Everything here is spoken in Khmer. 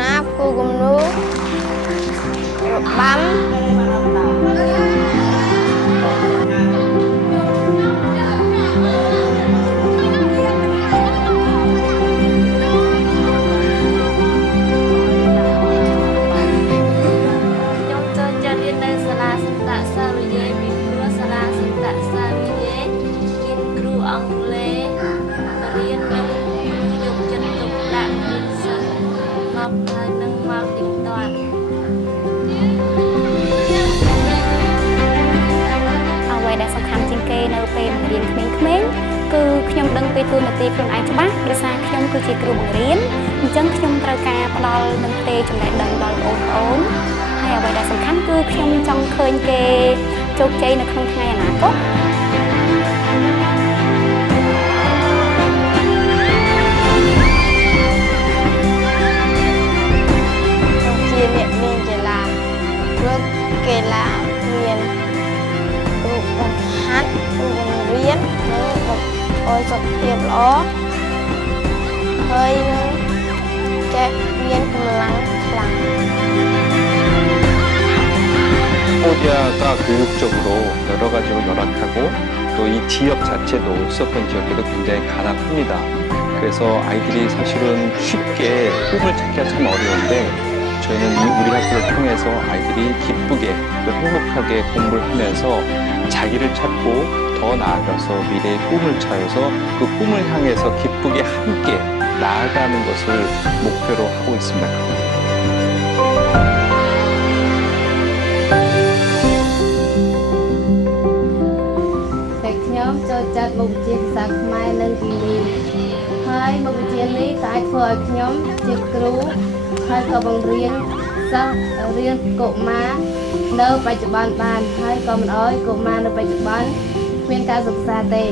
ណាគូគំនូរបាំនៅពេលបង្រៀនក្មេងៗគឺខ្ញុំដឹងពីតួនាទីខ្លួនឯងច្បាស់ដោយសារខ្ញុំគឺជាគ្រូបង្រៀនអញ្ចឹងខ្ញុំត្រូវការផ្ដល់និងផ្ទេរចំណេះដឹងដល់បងប្អូនហើយអ្វីដែលសំខាន់គឺខ្ញុំចង់ឃើញគេជោគជ័យនៅក្នុងថ្ងៃអនាគតជាអ្នកមានកីឡាព្រោះកីឡាមានគ្រូបង្ហាត់គ្រូបង្រៀននិងអយសុខភាពល្អហើយនឹងចេះមានកម្លាំងខ្លាំង 코디아가 교육적으로 여러 가지로 열악하고 또 이 지역 자체도 수도권 지역에도 굉장히 가난합니다. 그래서 아이들이 사실은 쉽게 꿈을 찾기가 참 어려운데 저희는 우리 학교를 통해서 아이들이 기쁘게 또 행복하게 공부를 하면서 자기를 찾고 더 나아가서 미래의 꿈을 찾아서 그 꿈을 향해서 기쁘게 함께 나아가는 것을 목표로 하고 있습니다.ចាត់មុខវិជ្ជាភាសាខ្មែរនិងគីមីហើយមុខវិជ្ជានេះតែធ្វើឲ្យខ្ញុំជាគ្រូហើយក៏បង្រៀនសិស្សរៀនកុមារនៅបច្ចុប្បន្នបានហើយក៏មិនអោយកុមារនៅបច្ចុប្បន្នគ្មានការសិក្សាទេ